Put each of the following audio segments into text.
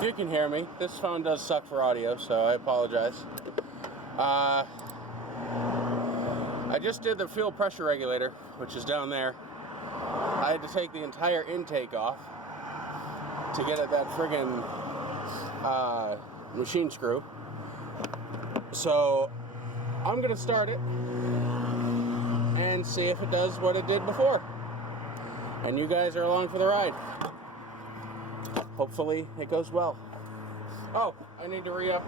If you can hear me, this phone does suck for audio, so I apologize. I just did the fuel pressure regulator, which is down there. I had to take the entire intake off to get at that friggin' machine screw. So I'm gonna start it and see if it does what it did before. And you guys are along for the ride. Hopefully it goes well. Oh, I need to re-up,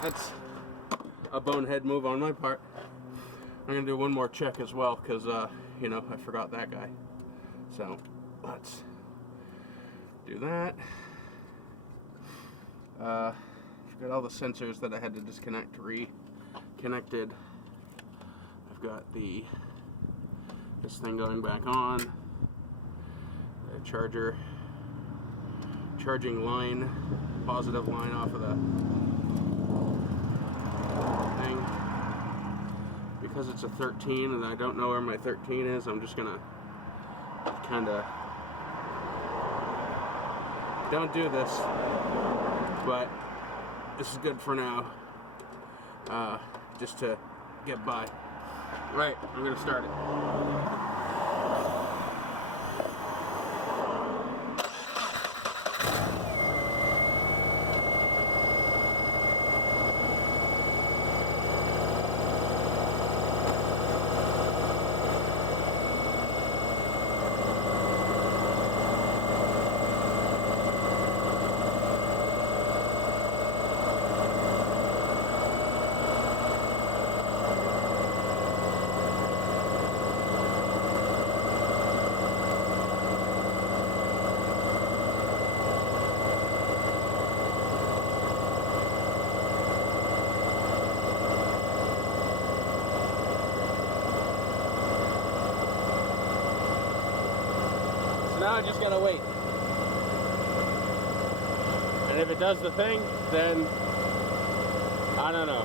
that's a bonehead move on my part. I'm gonna do one more check as well, because, you know, I forgot that guy. So, let's do that. Forgot all the sensors that I had to disconnect, reconnected. I've got this thing going back on, the charging line, positive line off of the thing. Because it's a 13 and I don't know where my 13 is, I'm just gonna kinda don't do this, but this is good for now, just to get by. Right, I'm gonna start it. Now I just gotta wait. And if it does the thing, then I don't know.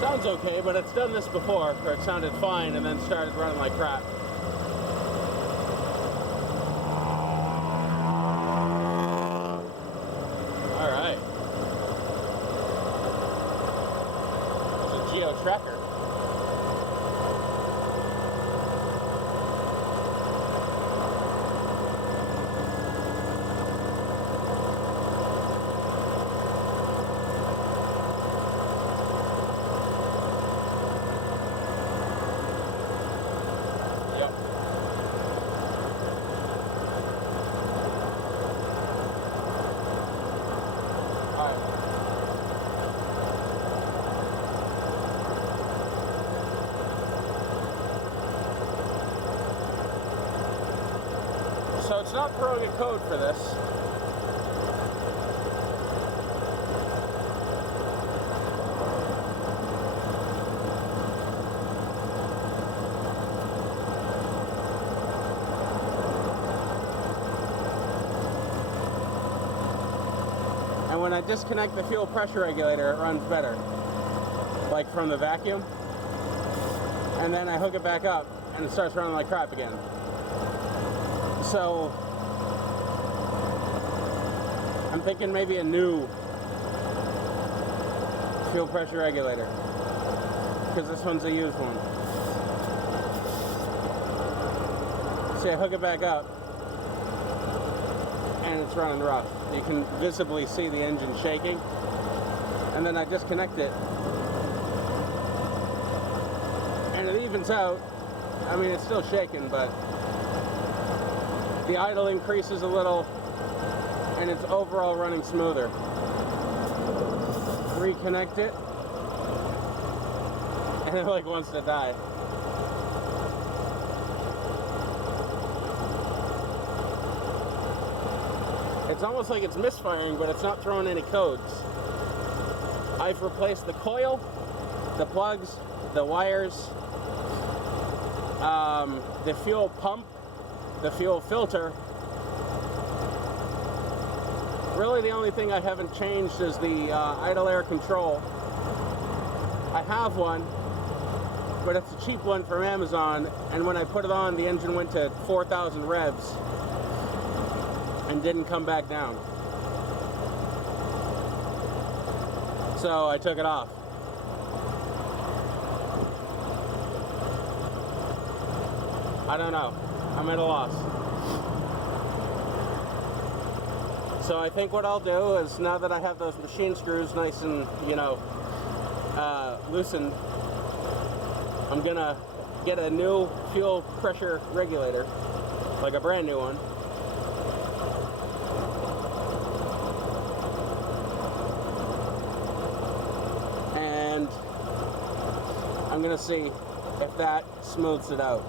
Sounds okay, but it's done this before, where it sounded fine and then started running like crap. Alright. It's a Geo Tracker. So it's not throwing a code for this. And when I disconnect the fuel pressure regulator, it runs better. Like from the vacuum. And then I hook it back up and it starts running like crap again. So I'm thinking maybe a new fuel pressure regulator, because this one's a used one. See, I hook it back up and it's running rough. You can visibly see the engine shaking, and then I disconnect it and it evens out. I mean, it's still shaking, but the idle increases a little, and it's overall running smoother. Reconnect it, and it like wants to die. It's almost like it's misfiring, but it's not throwing any codes. I've replaced the coil, the plugs, the wires, the fuel pump, the fuel filter. Really the only thing I haven't changed is the idle air control. I have one, but it's a cheap one from Amazon, and when I put it on, the engine went to 4,000 revs and didn't come back down. So I took it off. I don't know. I'm at a loss. So I think what I'll do is, now that I have those machine screws nice and, you know, loosened, I'm gonna get a new fuel pressure regulator, like a brand new one. And I'm gonna see if that smooths it out.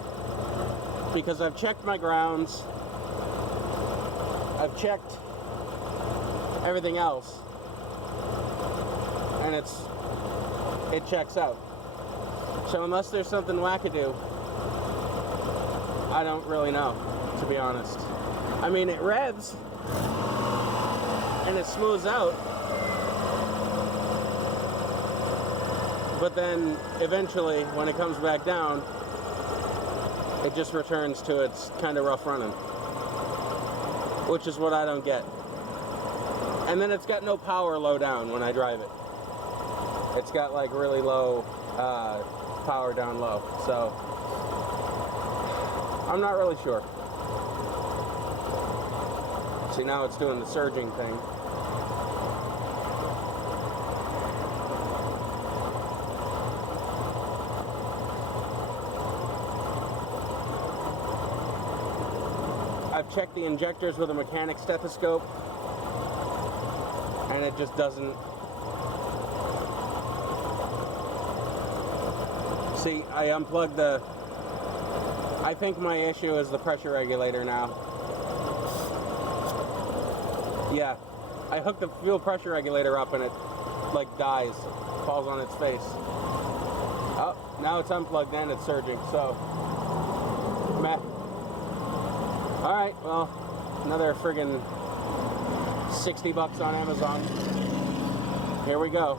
Because I've checked my grounds, I've checked everything else, and it checks out. So unless there's something wackadoo, I don't really know, to be honest. I mean, it revs and it smooths out, but then eventually when it comes back down, it just returns to its kind of rough running, which is what I don't get. And then it's got no power low down when I drive it. It's got like really low power down low, so I'm not really sure. See, now it's doing the surging thing. I've checked the injectors with a mechanic stethoscope, and it just doesn't. See, I unplugged the. I think my issue is the pressure regulator now. Yeah, I hooked the fuel pressure regulator up and it like dies, falls on its face. Oh, now it's unplugged and it's surging, so meh. Alright, well, another friggin' $60 on Amazon. Here we go.